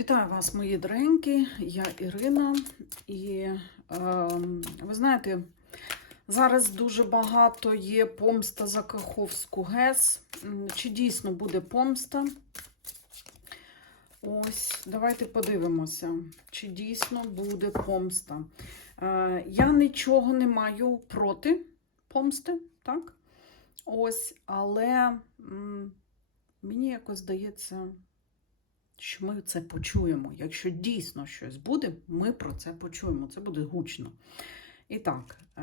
Вітаю вас, мої доренькі, я Ірина. І е, ви знаєте, зараз дуже багато є помста за Каховську ГЕС. Чи дійсно буде помста? Ось, давайте подивимося, чи дійсно буде помста. Е, я нічого не маю проти помсти, так? Ось, але м, мені якось здається що ми це почуємо. Якщо дійсно щось буде, ми про це почуємо. Це буде гучно. І так, е,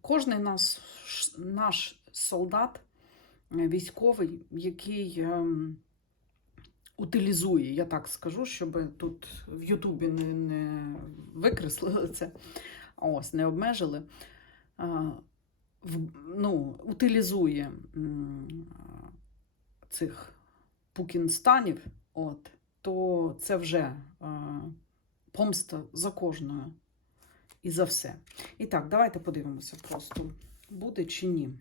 кожний наш, наш солдат, військовий, який ем, утилізує, я так скажу, щоб тут в Ютубі не, не викреслили це, ось, не обмежили. е, ну, утилізує цих пукінстанів, от, то це вже е, помста за кожною і за все. І так, давайте подивимося просто, буде чи ні.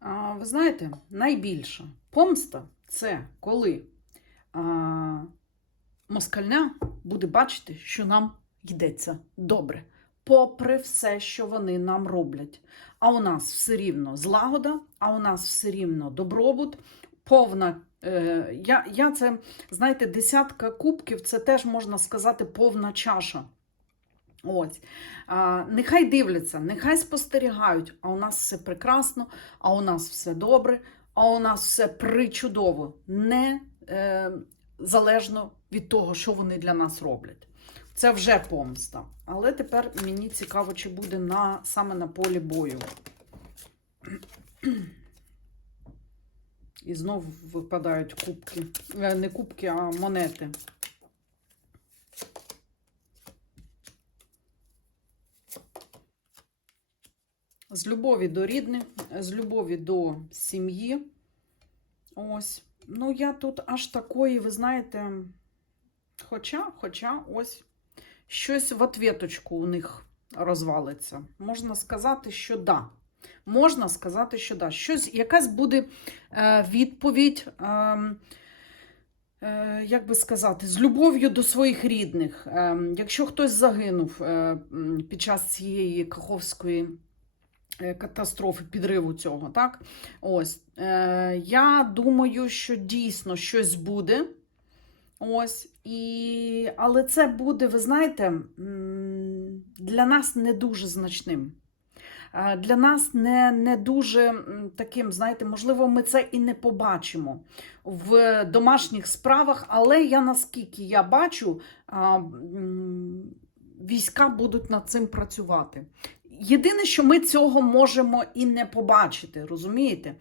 А, ви знаєте, найбільша помста це коли а, москальня буде бачити, що нам йдеться добре попри все, що вони нам роблять. А у нас все рівно злагода, а у нас все рівно добробут, повна. Е, я, я це, знаєте, десятка кубків це теж можна сказати повна чаша. Ось. А, нехай дивляться, нехай спостерігають, а у нас все прекрасно, а у нас все добре, а у нас все причудово, не е, залежно від того, що вони для нас роблять. Це вже помста. Але тепер мені цікаво, чи буде на, саме на полі бою. І знову випадають кубки. Е, Не кубки, а монети. З любові до рідних, з любові до сім'ї. Ось. Ну, я тут аж такої, ви знаєте, хоча, хоча ось щось в ответочку у них розвалиться. Можна сказати, що да. Можна сказати, що да. Щось, якась буде е, відповідь, е, е, як би сказати, з любов'ю до своїх рідних. Е, якщо хтось загинув е, під час цієї каховської катастрофи, підриву цього, так? Ось, я думаю, що дійсно щось буде. Ось, і... але це буде, ви знаєте, для нас не дуже значним. Для нас не, не дуже таким, знаєте, можливо, ми це і не побачимо в домашніх справах, але я наскільки я бачу, війська будуть над цим працювати. Єдине, що ми цього можемо і не побачити, розумієте?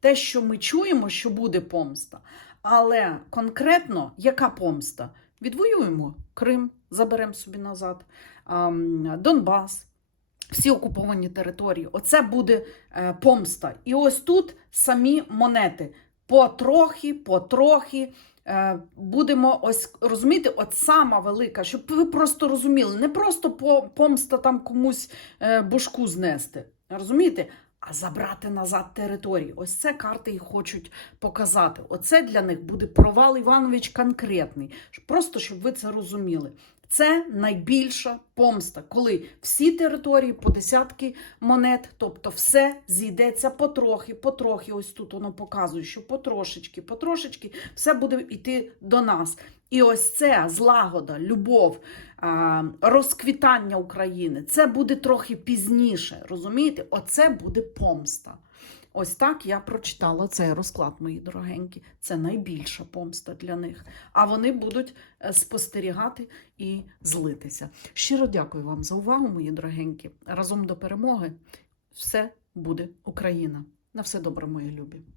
Те, що ми чуємо, що буде помста. Але конкретно яка помста? Відвоюємо Крим, заберемо собі назад, Донбас, всі окуповані території. Оце буде е, помста. І ось тут самі монети. Потрохи, потрохи. е, Будемо ось розумієте, от сама велика, щоб ви просто розуміли, не просто по- помста там комусь е, бушку знести. Розумієте? А забрати назад території. Ось це карти і хочуть показати. Оце для них буде провал Іванович конкретний. Просто щоб ви це розуміли. Це найбільша помста, коли всі території по десятки монет, тобто все зійдеться потрохи, потрохи. Ось тут воно показує, що потрошечки, потрошечки все буде йти до нас. І ось це злагода, любов, розквітання України. Це буде трохи пізніше. Розумієте? Оце буде помста. Ось так я прочитала цей розклад, мої дорогенькі. Це найбільша помста для них. А вони будуть е, спостерігати і злитися. Щиро дякую вам за увагу, мої дорогенькі. Разом до перемоги. Все буде Україна. На все добре, мої любі.